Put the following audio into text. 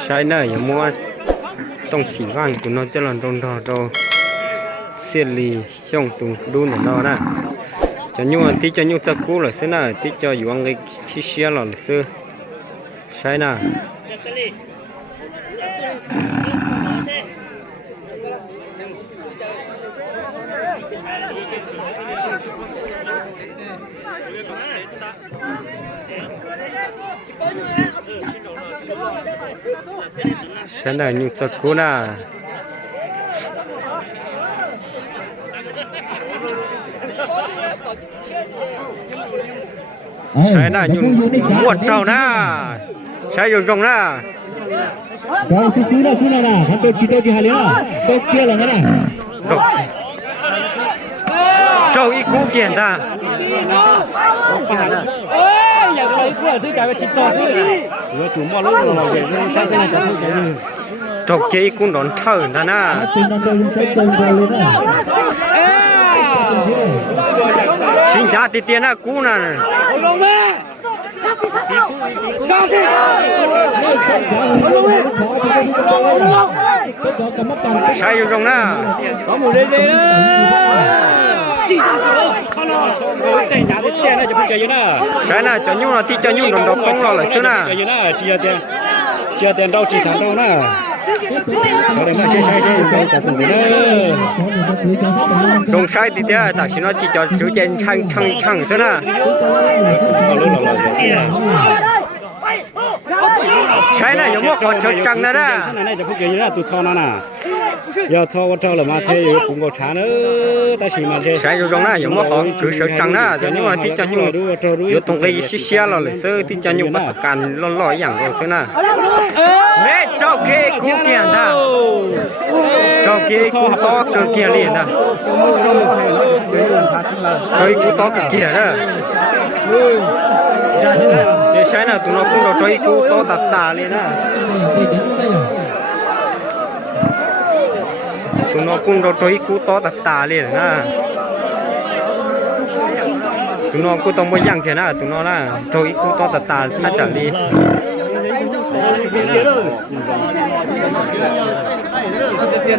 ใช้เนยอย่ามัวต้องฉีว่างกูนอนจะหลอนตรงทอโตเสียลีช่องตุงดูหน่อยนอนะจะยุ่งที่จะยุ่งจะกู้เลยสินะที่จะอยู่อังกฤษชี้เชียหรอซื้อใช่นะฉันได้ยุ่งจะกู้นะใช่นะยุ่งหมดเท่านะใช่ยุ่งตรงนะเราซื้อๆนะคุณนะเขาตัวจิตใจหายเลยนะตัวเกลียดอะไรนะเจ้าอีกูเกียนตาอย่างไรกูซื้อใจไปชิดต่อซื้อเราจุ่มว่าลูกเราเห็นใช่ใช่จะพูดแค่นี้เจ้าเกยกูโดนเท่านะนะเป็นตอนเดินใช้เดินเลยนะชิงจ้าติเตียนะกูนั่นลงมาจ้าสิใช่อยู่ตรงหน้าcó mùi lên lênใช่น่ะจะยุ่งนะที่จะยุ่งโดนดอกต้องเราเลยใช่น่ะchia tiền đâu chỉ sản đâu nè có thể màใช่เป็นแต่ตัวนี้ตรงใช่ติเตียแต่ฉันว่าที่จะจูเจนช่างใช่น่ะใช่น่ะยังว่าก่อนชดจังนะนะnàyจะพูดอย่างนี้นะตัวทอนั่นน่ะ要ทอว่าทอ了嘛这有ปุ่มกดช้าเนอะแต่สิมาใช่อยู่ตรงนั้นยังว่าก่อนถือชดจังนะแต่นี่ว่าที่จะยุ่งอยู่ตรงไอ้เชี่ยเราเลยซื้อที่จะยุ่งประสบการณ์ล่อๆอย่างเราซื้อน่ะแม่เจ้าเกย์กูเกียนนะเจ้าเกย์กูต่อเจ้าเกียร์เรียนนะเฮ้ยกูต่อเกียร์นะเดี๋ยวใช่น่ะตัวน้องกูเราตัวกูต่อตัดตาเลยนะตัวน้องกูเราตัวกูต่อตัดตาเลยนะตัวน้องกูต้องไปย่างแค่นะตัวน้องนะตัวกูต่อตัดตาถ้าจะดีtiền